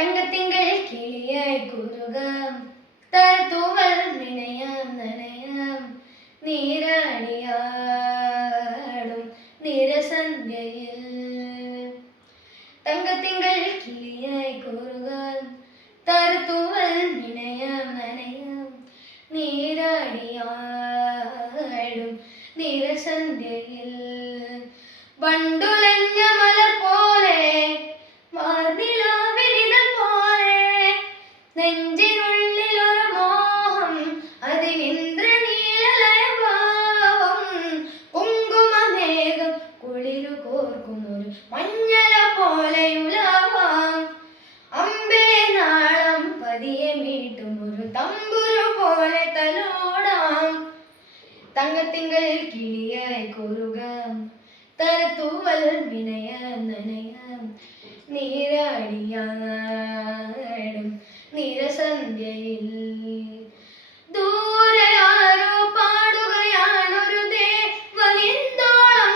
തങ്കത്തിങ്കൾ കിളിയായി കുറുകാം തൂവൽ നിണയാം നനയാം നീരാടിയാടും നിരസന്ധ്യയിൽ. തങ്കത്തിങ്കൾ കിളിയായി കുറുകാം തൂവൽ നിണയാം നനയാം നീരാടിയാടും നിരസന്ധ്യയിൽ. വണ്ടുലഞ്ഞ മലർ പോലെ വാർനിലാവിനിതൾ പോലെ നെഞ്ചിനുള്ളിൽ ഒരു മോഹം അതിനിന്ദ്രനീലലയഭാവം. കുങ്കുമമേഘം കുളിരു കോർക്കുന്നൊരു മഞ്ഞല പോലെയുലാവാം. അമ്പേ നാളം പതിയെ മീട്ടും ഒരു തമ്പുരു പോലെ തലോടാം. തങ്കത്തിങ്കൾ കിളിയായി കുറുകാം തൂവൽ വിനയാം നനയാം നീരാടിയാടും നിരസന്ധ്യയിൽ. ദൂരെ ആരോ പാടുകയാണൊരു ദേവഹിന്ദോളം.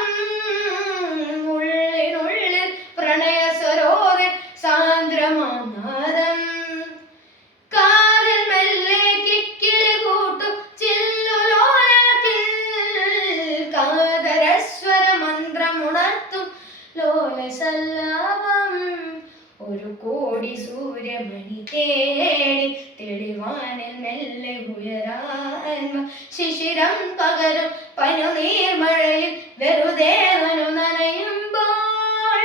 ഉള്ളിനുള്ളിൽ പ്രണയ സരോവര സാന്ദ്രമാം നാദം. കാതിൽ മെല്ലെ കിക്കിളി കൂട്ടും ചില്ലുലോലത്തിൽ കാതരസ്വര മന്ത്രമുണർത്തും ലോലസല്ലാപം. ഒരു കോടി സൂര്യമണി തേടി തെളിവാനിൽ മെല്ലെ ഉയരാൻ ശിശിരം പകരും പനുനീർമഴയിൽ വെറുതെ നനയുമ്പോൾ.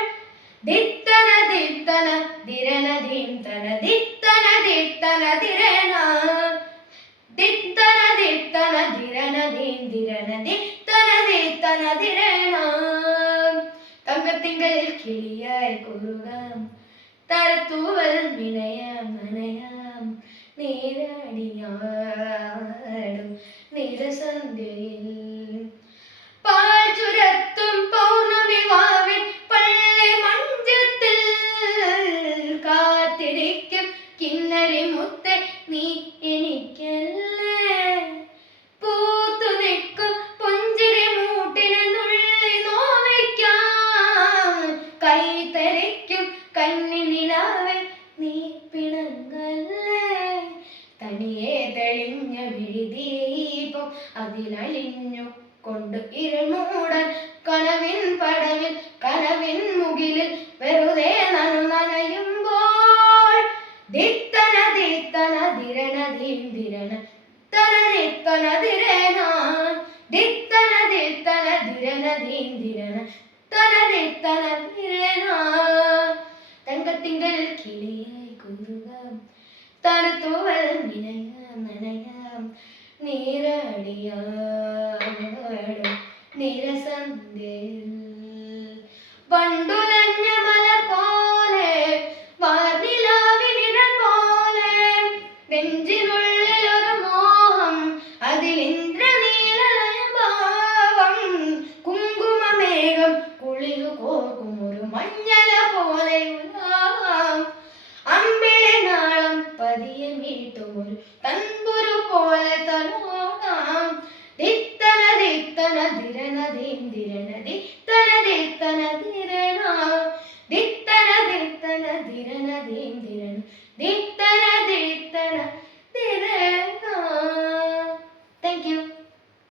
ദിത്തന ദിത്തന ദിരന ധീംതന ദിത്തന ദിത്തന ദിരന ദിത്തന ദിത്തന ദിരന ധീം ദിരന ദിത്തന ദിത്തന ദിരന. തങ്കത്തിങ്കൾ കിളിയായി കുറുകാം തൂവൽ വിനയാം നനയാം നീരാടിയാടും നിരസന്ധ്യയിൽ. പാൽ ചുരത്തും പൗർണമി വാവിൻ പള്ളി മഞ്ചത്തിൽ കാത്തിരിക്കും കിന്നരി മുത്തെ നീ എനിക്കല്ലേ. പൂത്തു നിൽക്കും പുഞ്ചിരി മൂട്ടിനെ നുള്ളി നോവിക്കാം. കൈ തരിക്കും കന്നി നിലാവെ നീ പിണങ്ങല്ലേ. തനിയെ തെളിഞ്ഞ വിഴിദീപം അതിലലിഞ്ഞു കൊണ്ട് ഇരുൾ മൂടാൻ കനവിൻ പടവിൽ കനവിൻ മുകിലിൽ വെറുതെ നനയുമ്പോൾ. ദിത്തന ദിത്തന ദിരന ധീം ദിരന തന ദിത്തന ദിരന ദിത്തന ദിത്തന ദിരന ധീം ദിരന തന ദിത്തന ദിരന. തങ്കത്തിങ്കൾ കിളിയായി കുറുകാം തൂവൽ വിനയാം നനയാം നീരാടിയാടും നിരസന്ധ്യയിൽ.